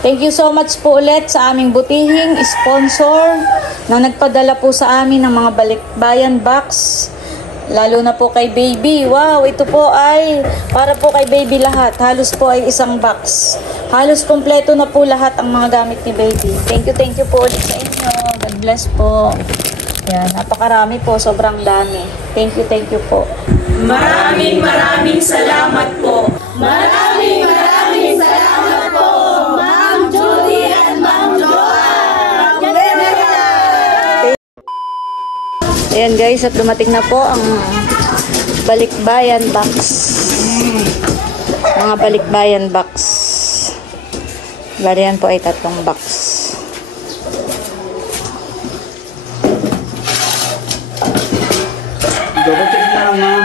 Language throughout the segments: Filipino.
Thank you so much po ulit sa aming butihing sponsor na nagpadala po sa amin ng mga balikbayan box. Lalo na po kay baby. Wow, ito po ay para po kay baby lahat. Halos po ay isang box. Halos kompleto na po lahat ang mga gamit ni baby. Thank you po ulit sa inyo. God bless po. Yan, napakarami po. Sobrang dami. Thank you po. Maraming salamat po. Maraming salamat po, Ma'am Judy at Ma'am Joanne. Ayan guys, at dumating na po ang balikbayan box. Mga balikbayan box. Bali yan po ay 3 box. Double check na lang, ma'am.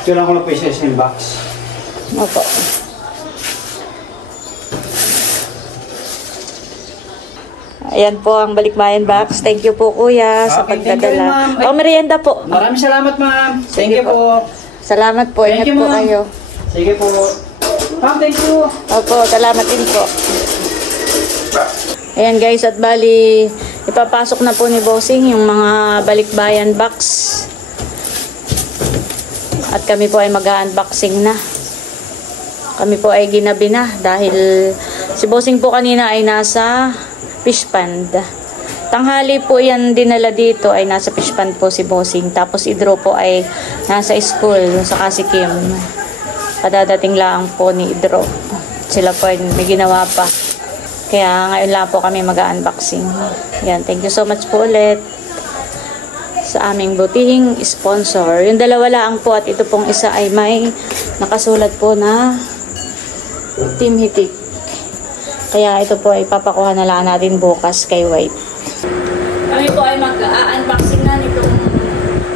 Kailangan ko na po isa yung box. Opo. Ayan po ang balikbayan box. Thank you po kuya sa Okay, thank you, pagdadala. ma'am. Merienda po. Maraming salamat, ma'am. Thank Sige you po. Salamat po. Thank Ingat you, po ma'am. kayo. Sige po. Ma'am, thank you. Opo, salamat din po. Ayan guys, at bali, ipapasok na po ni Bossing yung mga balikbayan box. At kami po ay mag-unboxing na. Kami po ay ginabi na dahil si Bossing po kanina ay nasa fish pond. Tanghali po yan dinala dito ay nasa fish pond po si Bossing. Tapos Idro po ay nasa school sa Kasikim. Padadating lang po ni Idro. Sila po ay may ginawa pa. Kaya ngayon lang po kami mag-unboxing. Yan, thank you so much po ulit sa aming butihing sponsor. Yung dalawa lang po at ito pong isa ay may nakasulat po na Team Hitik. Kaya ito po ay papakuha na lang natin bukas kay White. Kami po ay mag-unboxing na nitong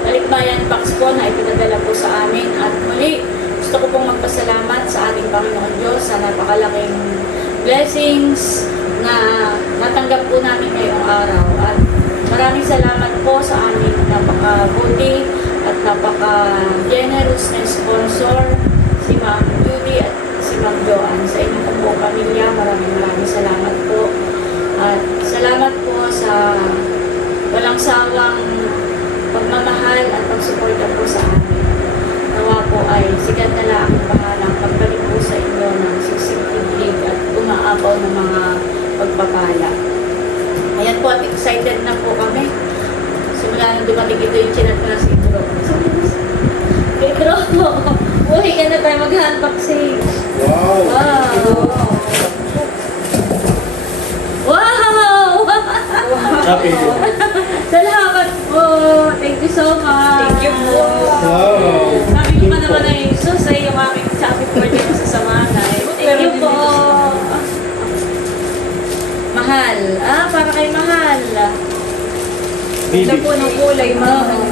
balikbayan box po na ipinadala po sa amin. At muli, gusto ko pong magpasalamat sa ating Panginoon Diyos sa napakalaking blessings na natanggap po namin ngayong araw. At maraming salamat po sa aming napaka-buti at napaka-generous na sponsor, si Ma'am Judy at si Ma'am Joanne. Sa inyong po pamilya, maraming salamat po. At salamat po sa walang sawang pagmamahal at pagsuporta po sa amin. Nawa po ay sigat na lang ang pangalang pagbalik po sa inyo ng siksik-tiglig at umaabaw ng mga pagpapala. Ayan po at excited na po kami. Simula nung dumating ito yung chinat ko na si Pedro. Pedro, uwi ka na tayo mag-unboxing. Wow! Wow! Happy. Salamat po! Thank you so much! Thank you po. Wow! Sabi ko pa naman ay sus ay yung aming sabi po din sa samanay. Thank you po! Mahal. Para kay Mahal. Ganda po ng kulay, Mahal.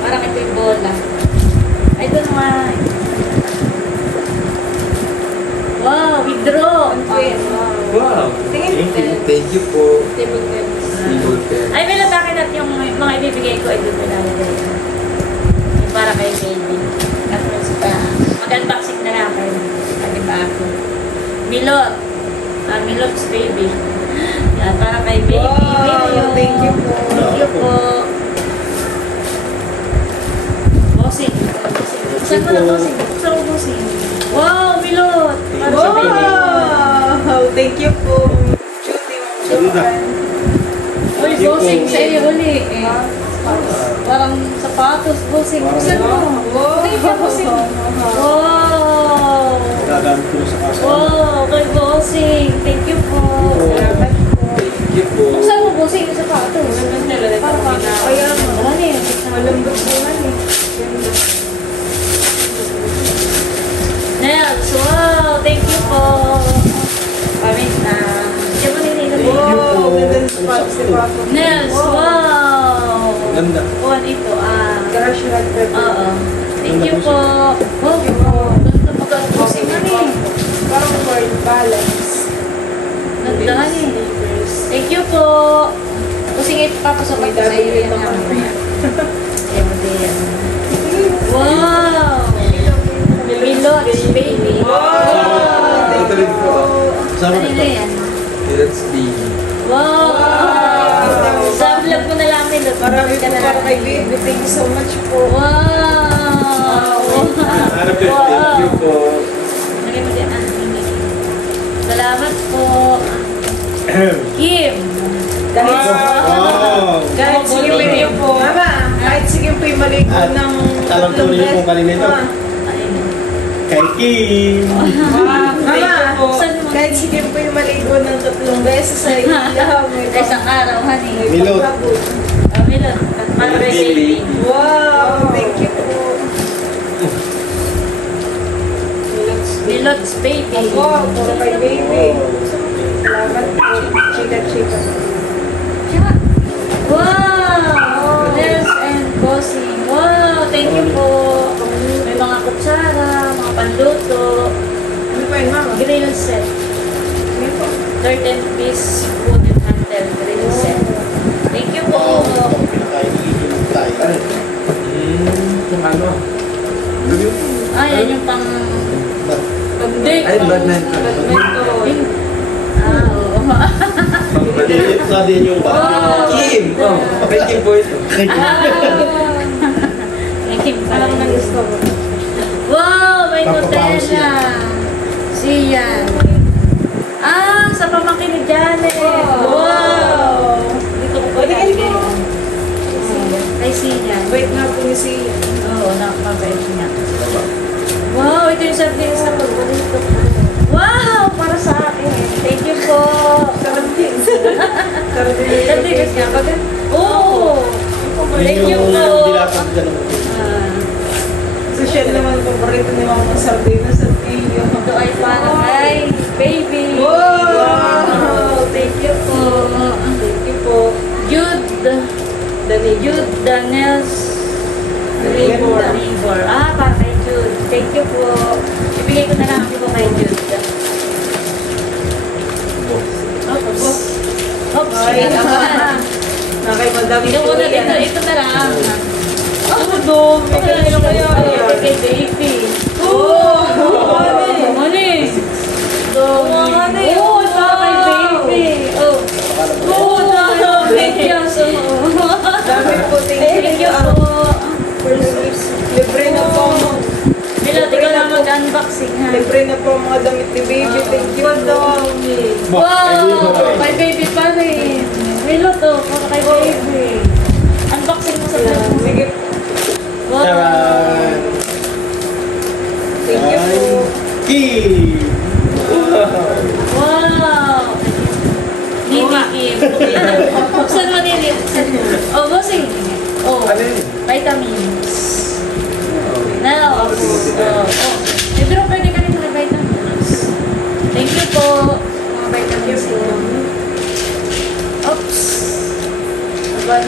Parang ito yung bola. Ay, ito naman. Wow, withdraw. Wow! Thank you po. Table tennis. Ay, may latakin at yung mga ibibigay ko ay doon nilalagay. Yung para kay baby. Tapos, mag-unboxing na lang kayo. Pati ba ako? Milot. Milot's baby. Yan, para kay baby. Wow, thank you po. Thank you po. Bossing. Saan mo na bossing? Saan mo bossing? Wow, Milot! Para sa baby. Wow! Thank you po. Uy, bossing, sa iyo uli. Parang sapatos, bossing. Saan mo? Thank you, bossing. Wow! Dadaan po sa kasa. Wow, kay bossing. Thank you po. Salamat po. Thank you po. Saan mo bossing yung sapatos? Parang ayan. Ano yun? Malambot naman eh. Nels, wow! Thank you po. Pamit na. Diyan mo nililagay. Wow! Ganda ng sapatos ni Papa. Nels, wow! Ganda. Kuhan ito, Crush red pepper. Oo. Thank you po. Wow! Ganda mag-bossing na eh. Parang word balance. Ganda eh. Thank you po. Bossing, ipapasok ko sa iyo yan. Wow! Milot's baby. Wow! Ito rin po. Sama Ano na ito. yan? Let's be. Wow! Sa vlog mo na lang, Milot. Marami po para kay baby. Thank you so much po. Wow! Thank you po. Lagay mo din. Hindi. Salamat po. Kim. Kahit sige po yun po. Mama, kahit sige po yung maligo At ng alam ko rin yung kung kanina ito. Kay Kim. Mama, Saan mo? kahit sige po yung maligo ng 3 beses sa ilaw. Isang araw, honey. Milot. Milot. Para kay baby. Wow, thank you po. Milot's baby. Wow, para kay baby. Salamat po. Chika. Wow! Nels and Bossing. Wow! Thank you po. May mga kutsara, mga panluto, Ano pa yun, mama? grill set. Ano po? 13-piece wooden handle grill set. Thank you po. Kung ano? Yan yung pang... Hindi. Ay, badminton. Oo. Maliit na din yung Wow! Kim! Oh, kay Kim po ito. Thank you. Alam na gusto mo. Wow! May Papapaus Nutella. Siyan. Sa pamangkin ni Janet. Wow! Dito ko po Balikan ilagay. mo. Kay Siyan. Wait nga po ni Sia. Oo, nakapabait niya. Wow! Ito yung sardinas na paborito ko. Wow! Para sa akin. Thank you po. Sardinas. Sardinas nga ba? Oo! Thank you po. Social naman paborito ni Mama Sardinas at Tia. Ito ay para kay baby. Wow! Thank you po. Thank you po. Jude. Jude Daniels Ribor. Ribor. Para kay Jude. Thank you po. Ibigay ko na lang po kay Jude. Oops. Oops. Ay, nakay madami Ito po muna dito. yan. Ito na lang. Ano dumi? Ito kaya. Kay baby. Oh! Mali. Dami. Oh, para kay baby. Oh. Oh, dami. Yes. Dami po. Thank you po. Libre na po. Milot, ikaw lang mag-unboxing ha. Libre na po ang mga damit ni baby. Thank you. Dami. Wow! Kay baby pa rin. Milot oh, para kay baby. Unboxing mo sa vlog mo. Sige. Wow! Charan! Thank you po. Kim! Wow! Nini Kim. Buksan mo nini. Oh, bossing. Oh, Ano yun? vitamins. Now, pero pwede ka rin mga vitamins. Thank you po. Mga vitamins po. Oops.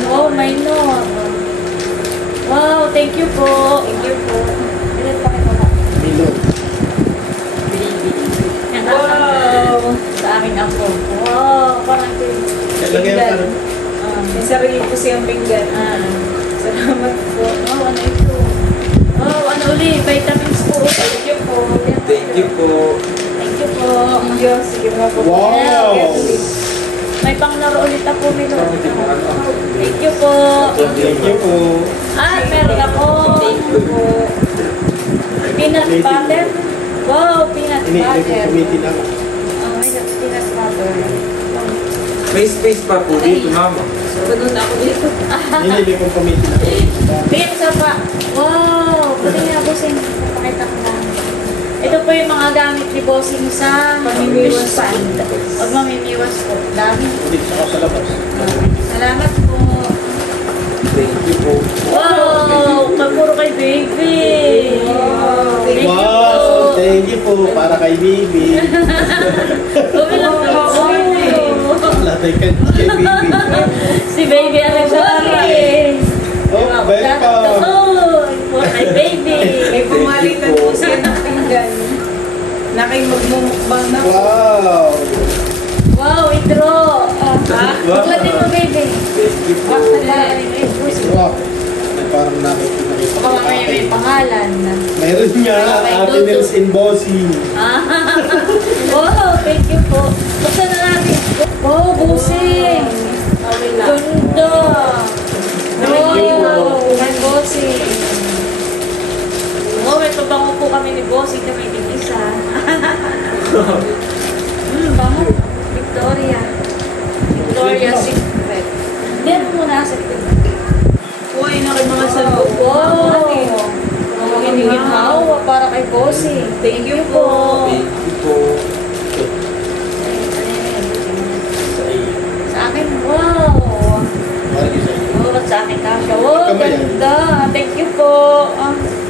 Oh, may note. Wow, thank you po. Thank you po. Ilan pa kayo na? Milot. Wow! Sa aking ako. Wow, parang ito yung... Lagyan mo parang... May sarili po siyang pinggan. Salamat po. Oh, ano ito? Oh, ano uli? Vitamins po. Thank you po. Thank you po. Thank you po. Iyo, sige na po. Wow! May panglaro ulit ako, Milo. Hindi mo ano. Thank you po. Thank you po. Meron ako. Thank you po. Peanut butter. Wow, peanut Ini ko butter. kumitin ako. May peanut butter. May space pa po dito, mama. Sunod ako dito. Hindi ko kumitin ako. Pizza pa. Wow! Pwede nga, bossing. Pakita ko lang. Ito po yung mga gamit ni bossing sa Pamimiwas. pand. Huwag mamimiwas po. Dami. Dito ako sa labas. Salamat po. Thank you po. Wow! Puro kay baby. Wow. Thank you po. Wow! Thank you po. Para kay Bibi. Bumilang na po. Latay ka kay Bibi. Si baby ang nagsasabi. Oh, welcome. Oh, for kay baby. May pumalitan po siya ng pinggan. Na kayo magmumukbang na po. Wow! Wow, i-draw. Paglatin mo, baby. Thank you po. Wow! Parang nakikita ko. Baka mamaya may pangalan. Mayroon nga. Ate Nels in Bossing. Wow, thank you po. Buksan na natin. Victoria. Victoria Secret. Diyan mo muna sa Uy, nakay mga sa Wow! Ang hinihinhaw para kay Bossing. Thank you po. Thank you po. Sa akin, wow! Parang isa. Oh, ba't sa akin kasha? Wow, Kamay yan. ganda! Thank you po!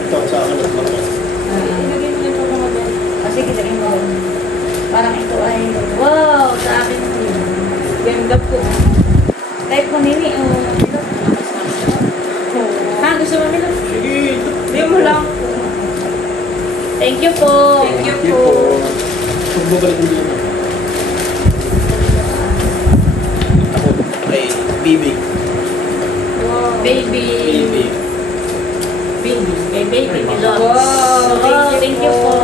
Ito sa akin at marami. Ilagay mo ito mga Ben. Sige, ilagay mo lang. Parang ito ay, wow! Sa akin yun. Ganda po. Type mo nini, oh. Ha, gusto mo nila? Sige. Hindi mo lang. Thank you po! Thank you Thank you po. po. Pagbabalik mo dito. Ako. Ay, Bibi. Wow. Baby! Bibi. Baby. Kay baby Milots. Wow, Thank you po.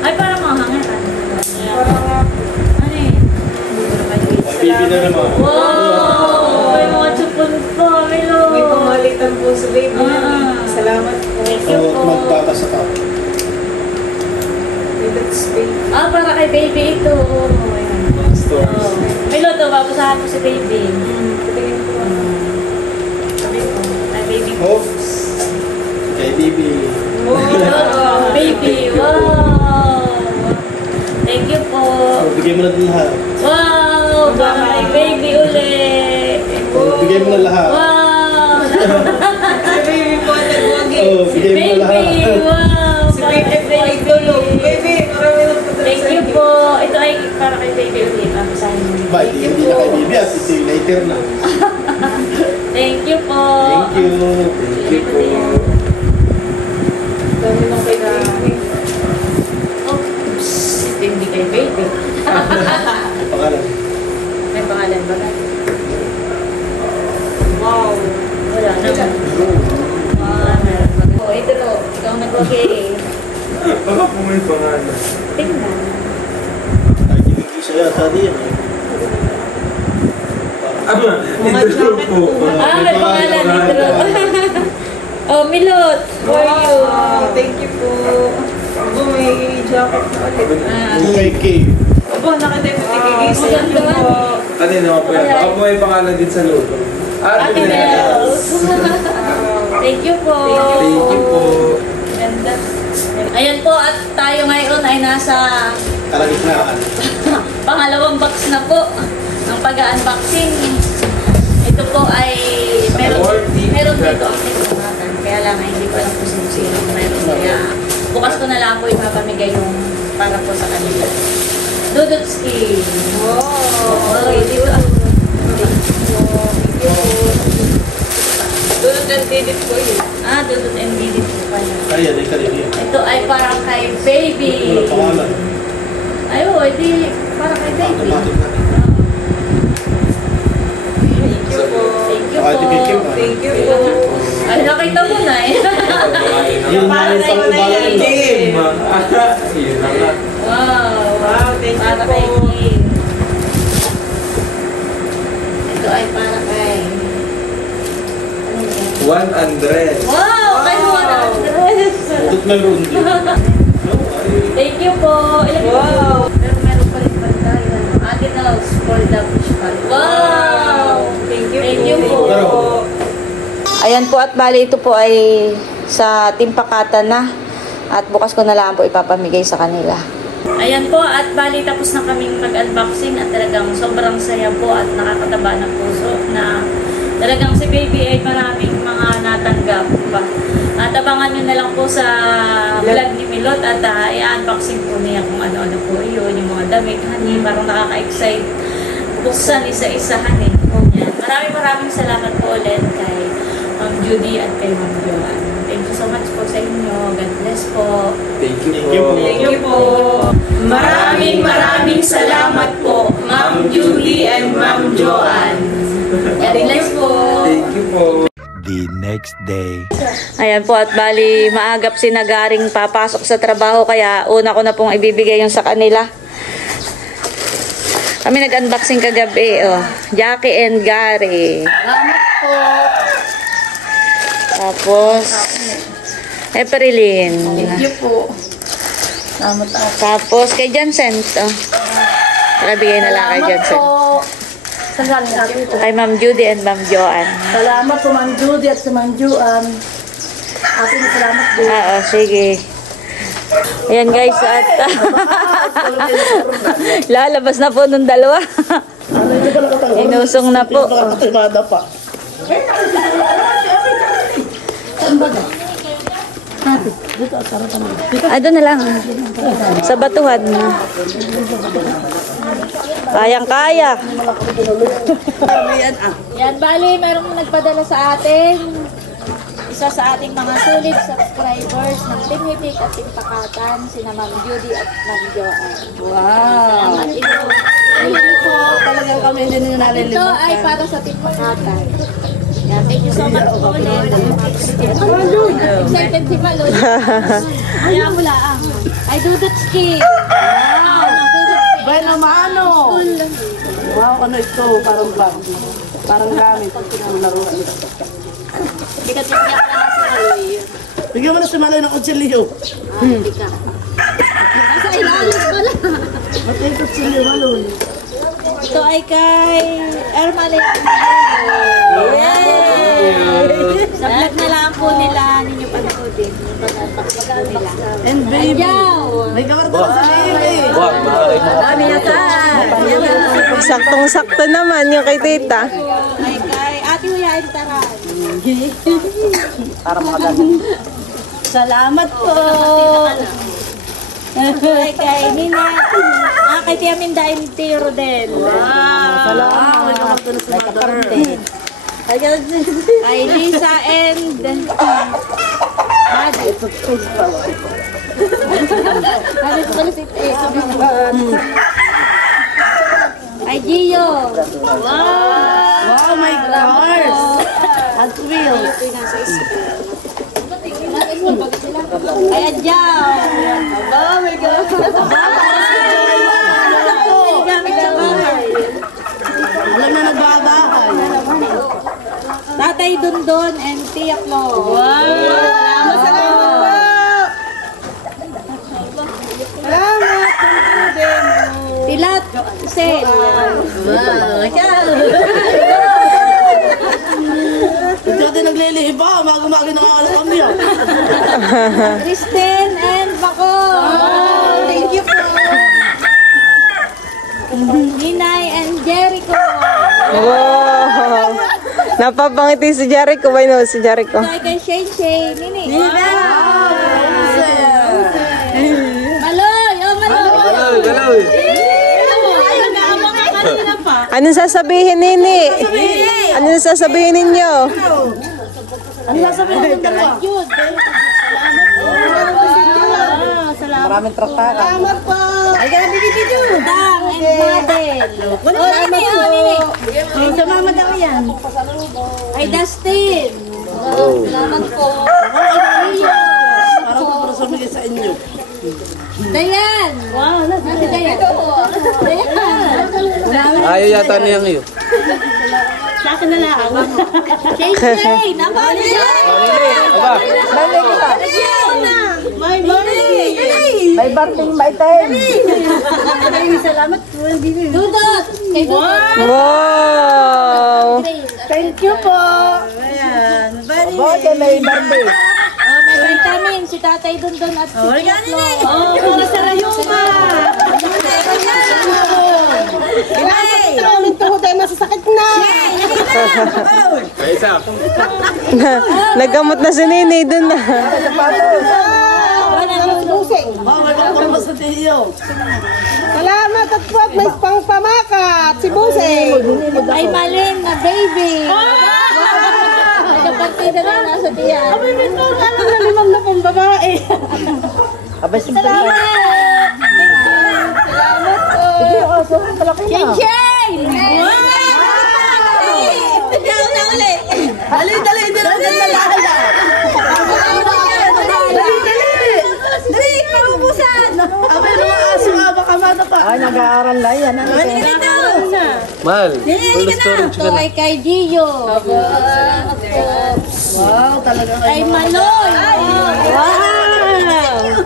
Ay, parang mahangin. Parang nga po. Ano eh? Ay, Bibi na naman. Wow! May mga chupon po, Milo. May pumalitan po sa baby. Ah. Salamat po. Thank you Ako po. at magbata sa ka. Let's baby. Ah, para kay baby ito. Ayan. Stores. Oh. Milo to, babasahan mo si baby. Tingin po. Sabi ko, ay baby. Oh. Kay Bibi. Wow! Baby, wow! Thank you po. Oh, bigay mo na din lahat. Wow! Para kay baby ulit. Oh, bigay mo na lahat. Wow! Si baby po nagwagi. Oh, bigay mo na lahat. Baby, wow! Si Para baby kay po ay tulog. Baby, marami na po. Thank you po. Ito ay para kay baby ulit. Basahin mo. Ba, hindi na kay Bibi at ito yung later na. Thank you po. Thank you. Thank you po. Dami nang kay baby. Oh, ito hindi kay baby. Pangalan. May pangalan ba? Wow. Wala naman. Wow, meron ba? Oh, ito to. Ikaw nag-okay. Baka po may pangalan. Tingnan. Ay, hindi yata diyan eh. Mga Ito jacket po. po. Ah, may pangalan nito. Oh, Milot. For you. Wow, thank you po. Abo, may jacket na ulit. Ah, Kay Kay. Abo, nakita yung tigigis. Wow, Thank you maganda. po. Ano yun naman po yan? Baka po may pangalan din sa luto. Ate Nels. Thank you po. Thank you po. Ganda. Ayan po, at tayo ngayon ay nasa Kalagitnaan. pangalawang box na po ng pag-unboxing. Ito po ay meron dito ang tinumatan. Kaya lang ay hindi ko alam kung sino meron. Kaya bukas ko na lang po ipapamigay yung para po sa kanila. Dudutski. Wow. Oh, hindi ko Doon ang didit ko yun. Ah, Dudut and Didit po pala. Kaya na kanina. Ito ay para kay baby. Wala pangalan. Ay, oh, edi para kay baby. Automatic natin. Thank you po. Thank you Ay, thank you. po. Thank you po. Ay, nakita mo na eh. Yun na Para yung sa'yo na pangkubalan yan. ba? Kim! Yun na nga. Wow. Wow, thank you Para po. kay Kim. Ito ay para kay... Ano yan? 100. Wow! Kay Juan Andres. Tut meron din. Thank you po. Ilan po? Wow. Pero meron pa rin pala yan. Adinals for the fish pan. Wow! Thank you Thank po. you po. Ayan po at bali ito po ay sa Timpakatan na. At bukas ko na lang po ipapamigay sa kanila. Ayan po at bali tapos na kaming mag-unboxing at talagang sobrang saya po at nakakataba ng puso na talagang si baby ay maraming mga natanggap pa. At abangan nyo na lang po sa vlog ni Milot at i-unboxing po niya kung ano-ano po yun, yung mga damit, honey, parang nakaka-excite buksan isa-isahan eh. Yan. Maraming salamat po ulit kay Ma'am Judy at kay Ma'am Joanne. Thank you so much po sa inyo. God bless po. Thank you Thank you po. po. Thank you po. Maraming salamat po, Ma'am Judy and Ma'am Joanne. God bless po. Thank you po. The next day. Ayan po at bali maagap si Nagaring papasok sa trabaho kaya una ko na pong ibibigay yung sa kanila. Kami nag-unboxing kagabi, oh. Jackie and Gary. Salamat po. Tapos Eperilyn. Thank you po. Tapos kay Jansen, oh. Pakibigay na lang kay Johnson. Saan galing natin ito? Kay Ma'am Judy and Ma'am Joanne. Salamat po Ma'am Judy at sa Ma'am Juan. Ating salamat din. Oo, sige. Ayan guys, at lalabas na po nung dalawa. Inusong na po. Nakakatimada pa. Ay, doon na lang. Sa batuhan. Kayang-kaya. Yan, bali, merong nagpadala sa atin. Isa sa ating mga solid subscribers ng Team Hitik at Team Pakatan, sina Ma'am Judy at Ma'am Joanne. Wow. At ito, Thank you po. Talagang kami hindi nyo ito nalilimutan. ay para sa Team Pakatan. Yan, thank you so much po ulit. Excited si Malun. Kaya mula ay Dudutski. Wow, Dudutski. Bueno, mano. Wow, ano ito? Parang bag. Parang gamit. Laruan ito. Hindi ka tiyak na si Maloy. Bigyan mo na si Maloy ng kutsilyo. Hindi ka. Nasa ilalim pala. Matay kutsilyo, Maloy. Ito ay kay Ermale. Sa vlog na lang po nila ninyo panoodin. Pag-unbox nila. And baby. Ayaw! May kawarta na sa baby. Dami yata. Saktong-sakto naman yung kay tita. Ay kay Ate Huyain Taran. Salamat po. Ay kay Nina. Kay Tia Minda and Tia Rodel. Salamat. May kawarta na sa mother. Kay Lisa and Madi. Ay Gio. Wow, my cars. Hot Wheels. Ay Adjaw. Oh my God. Gamit sa bahay. Alam na nagbabahay. Tatay Dundon and Tia Flo. Tilat Sel. Ito natin naglilihi pa. Mag-umagi na kakalas kami. Kristen and Bako. Thank you po. Ninay and Jericho. Wow! Napapangiti si Jericho. Ba yun si Jericho? Ito ay kay Shay Nini. Maloy! Oh, Maloy! Galaw. Ayun, naabang ka kanina pa. Anong sasabihin, Nini? Anong sasabihin ninyo? Ano sasabihin ng dalawa? Yun. Salamat. Maraming tratara. Salamat po. Ay, grabe dito yun. Dang and Madel. Nini, Nini. Sa mama daw yan. Ay, Dustin. Salamat po. Parang ito sa mga sa inyo. Dayan. Wow, nasi Dayan. Dayan. Ayaw yata niyang iyo. Sa akin na lang. Shay. Naman. Aba. May money. May barting, may time. Salamat po. Dudot. Kay Dudot. Wow! Thank you po. Ayan. Bote, may barbe. Oh, may vitamin si Tatay Dundon at si Tia Flo. Oh, para sa Rayuma. Ay, isa. Nagamot na si Nini dun na. Oh, may pangkurma sa tiyo. Salamat at buat may pangpamakat si Buseng. Ay, Malin na baby. Nagkapartida na nasa tiyan. May alam na limang na pong babae. Abay, Salamat! Salamat po! Chen! Ikaw na ulit! Dali, hindi na maganda lala. Dali! Parubusan! Abay, mga aso nga, baka mata pa. Ay, nag-aaral na yan. Mahal. Full storage Ito ka na. ay kay Gio. Wow, talaga Kay Maloy. Wow!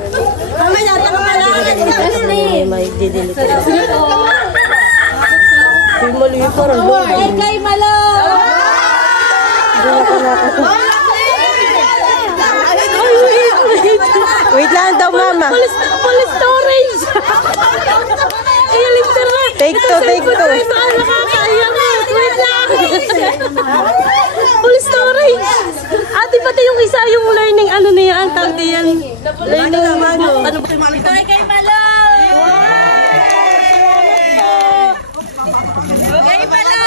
Mamaya, taka pala. Justin. may didili. Salamat po. Maluwi parang Kay Malo! Wait lang daw, mama. Police storage! Ayaling tara! Take two. Nakakayang wait lang! Police storage! Ate, pati yung isa yung learning ano na yan, ang tawag yan. Learning ano ba? Ito ay kay Malo! Kay Malo!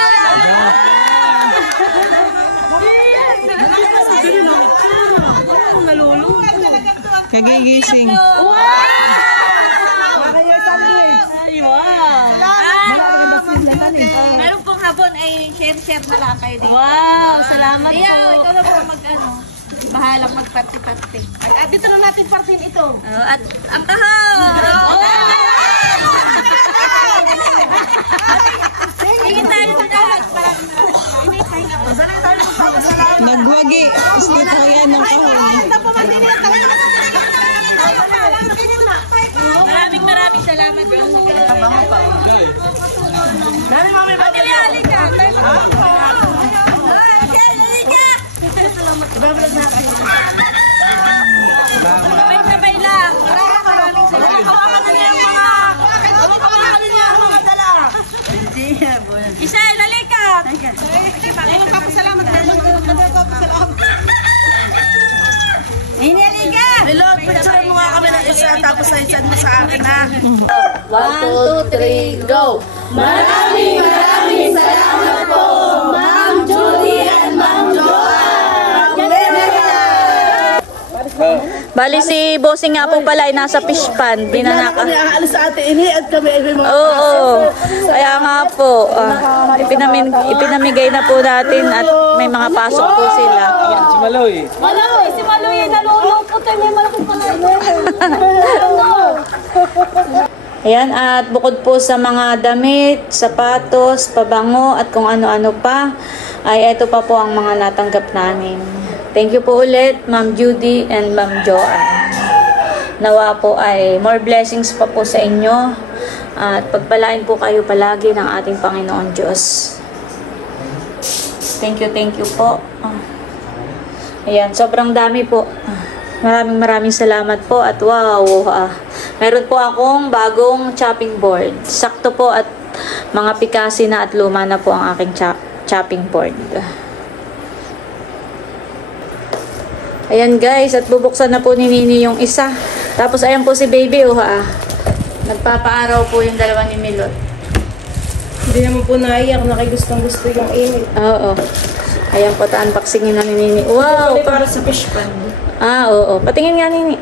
Kagigising. Meron pong hapon ay share na lang kayo dito. Wow, salamat po. Ikaw na po mag-ano. Bahalang magparty-party. At dito na natin partin ito. At ang kahon! Tingin tayo sa lahat. Nagwagi. Islit mo yan ng kahon. Maraming salamat po sa Pati-ali ka! Sabay-sabay lang. Maraming salamat. Hawakan na niya yung mga... Hawakan na niya yung mga dala. Isa, dali ka! Magpapasalamat. Inili ka! Hello, picture mo nga kami ng isa tapos ay send mo sa akin ha. 1, 2, 3, go! Maraming salamat po, Ma'am Judy and Ma'am Joanne! Bali si Bossing nga po pala ay nasa fish pond. Di na naka... Kami aalis sa ate ini at kami ay may mga... Oo. Kaya nga po, ipinamigay na po natin at may mga pasok po sila. Si Maloy. Maloy, si Maloy ay nalulungkot ay may malaking pangalan. Ayan, at bukod po sa mga damit, sapatos, pabango, at kung ano-ano pa, ay ito pa po ang mga natanggap namin. Thank you po ulit, Ma'am Judy and Ma'am Joanne. Nawa po ay more blessings pa po sa inyo at pagpalain po kayo palagi ng ating Panginoon Diyos. Thank you po. Ayan, sobrang dami po. Maraming salamat po at wow, meron po akong bagong chopping board. Sakto po at mga pikasi na at luma na po ang aking chopping board. Ayan guys, at bubuksan na po ni Nini yung isa. Tapos ayan po si baby nagpapaaraw po yung dalawa ni Milot. Hindi naman po naiyak, nakigustong gusto yung init. Oo. Ayan po, unboxingin na ni Nini. Wow! Para sa fish pan. Oo. Patingin nga Nini.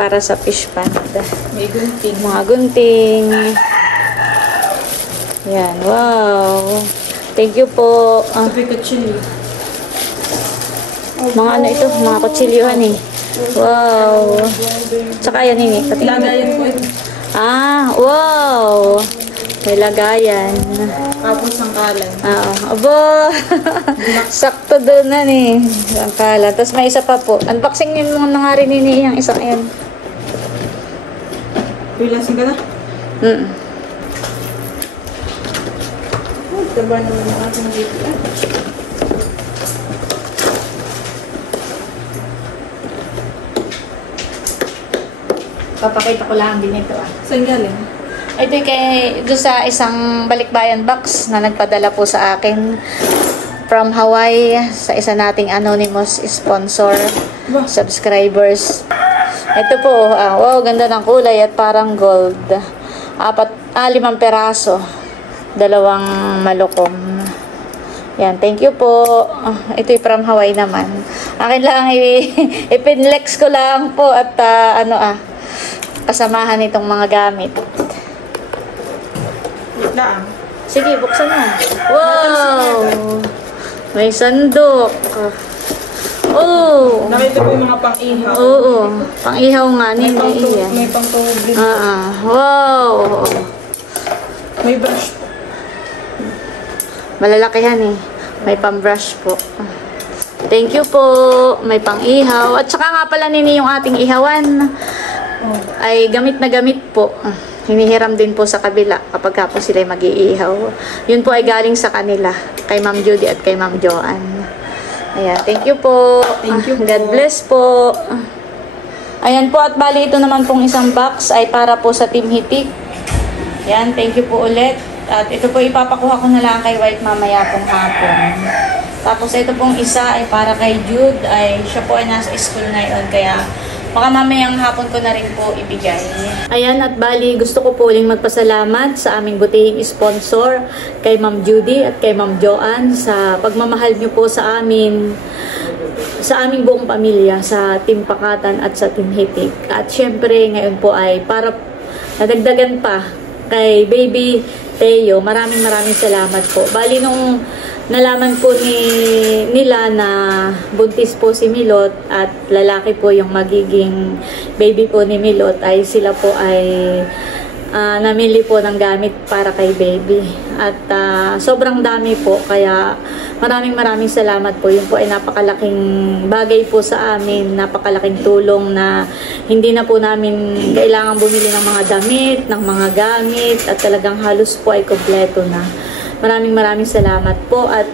Para sa fish pan. May gunting. Mga gunting. Yan, wow. Thank you po. Sabi ko chili. Mga ano ito, mga kutsilyuhan eh. Wow. Tsaka yan Nini. Patingin. Lagayan po ito. Wow. May lagayan. Tapos ang kalan. Oo. Abo. Sakto doon na ni. Ang kala. Tapos may isa pa po. Unboxing yun mga nga rin Nini yung isang yan. Pilasin ka na? Taba naman ang ating dito. Papakita ko lang din ito Saan galing? Ito kay doon sa isang balikbayan box na nagpadala po sa akin from Hawaii sa isa nating anonymous sponsor subscribers. Ito po, wow, ganda ng kulay at parang gold. 5 peraso. 2 malukom. Yan, thank you po. Ito'y from Hawaii naman. Akin lang ipinlex ko lang po at kasamahan itong mga gamit. Wait lang. Sige, buksan mo. Wow! May sandok. Oh! Nakita ko yung mga pang-ihaw. Oo. Pang-ihaw nga. May Nini. may pang-tubig. Wow! May brush po. Malalakihan eh. May pang-brush po. Thank you po. May pang-ihaw. At saka nga pala Nini yung ating ihawan. Ay gamit na gamit po. hinihiram din po sa kabila kapag ka po sila mag-iihaw. Yun po ay galing sa kanila, kay Ma'am Judy at kay Ma'am Joanne. Ayan, thank you po. Thank you po. God bless po. Ayan po, at bali ito naman pong isang box ay para po sa Team Hitik. Ayan, thank you po ulit. At ito po ipapakuha ko na lang kay White mamaya pong hapon. Tapos ito pong isa ay para kay Jude, ay siya po ay nasa school ngayon, kaya baka mamayang hapon ko na rin po ibigay. Ayan, at bali gusto ko po uling magpasalamat sa aming butihing sponsor, kay Ma'am Judy at kay Ma'am Joanne, sa pagmamahal niyo po sa amin, sa aming buong pamilya, sa Team Pakatan at sa Team Hitik. At syempre ngayon po ay para nadagdagan pa kay Baby Teo. Maraming salamat po. Bali nung nalaman po nila na buntis po si Milot at lalaki po yung magiging baby po ni Milot, ay sila po ay namili po ng gamit para kay baby. At sobrang dami po, kaya maraming salamat po. Yun po ay napakalaking bagay po sa amin, napakalaking tulong na hindi na po namin kailangan bumili ng mga damit, ng mga gamit, at talagang halos po ay kompleto na. Maraming salamat po. At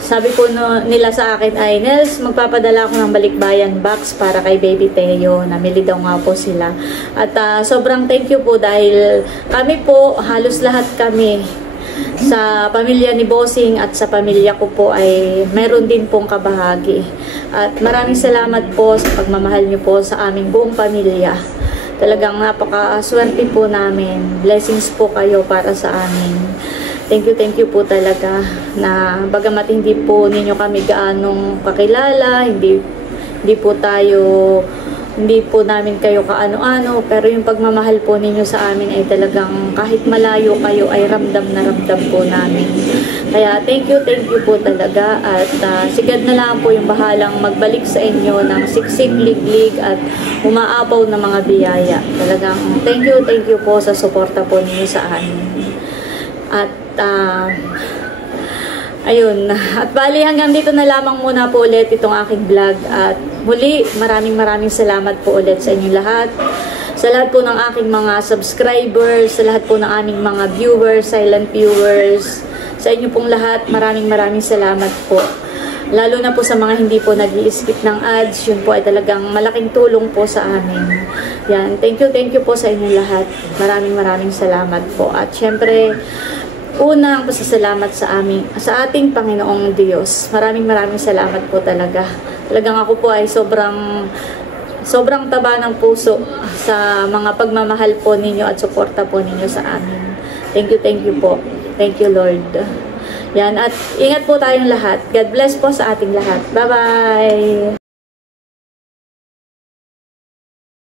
sabi po nila sa akin ay, Nels, magpapadala ako ng balikbayan box para kay Baby Teo. Namili daw nga po sila. At sobrang thank you po, dahil kami po, halos lahat kami sa pamilya ni Bossing at sa pamilya ko po ay meron din pong kabahagi. At maraming salamat po sa pagmamahal niyo po sa aming buong pamilya. Talagang napakaswerte po namin. Blessings po kayo para sa amin. Thank you po talaga, na bagamat hindi po ninyo kami gaanong kakilala, hindi po namin kayo kaano-ano, pero yung pagmamahal po ninyo sa amin ay talagang kahit malayo kayo ay ramdam na ramdam po namin. Kaya thank you po talaga. At si God na lang po yung bahalang magbalik sa inyo ng siksik, liglig at umaapaw na mga biyaya. Talagang thank you po sa suporta po ninyo sa amin. At ayun, at bali hanggang dito na lamang muna po ulit itong aking vlog. At muli, maraming salamat po ulit sa inyong lahat, sa lahat po ng aking mga subscribers, sa lahat po ng aming mga viewers, silent viewers, sa inyo pong lahat, maraming salamat po. Lalo na po sa mga hindi po nag-i-skip ng ads, yun po ay talagang malaking tulong po sa amin. Yan, thank you po sa inyong lahat. Maraming salamat po. At syempre, unang pasasalamat sa ating Panginoong Diyos. Maraming salamat po talaga. Talagang ako po ay sobrang taba ng puso sa mga pagmamahal po ninyo at suporta po ninyo sa amin. Thank you po. Thank you, Lord. Yan, at ingat po tayong lahat. God bless po sa ating lahat. Bye-bye!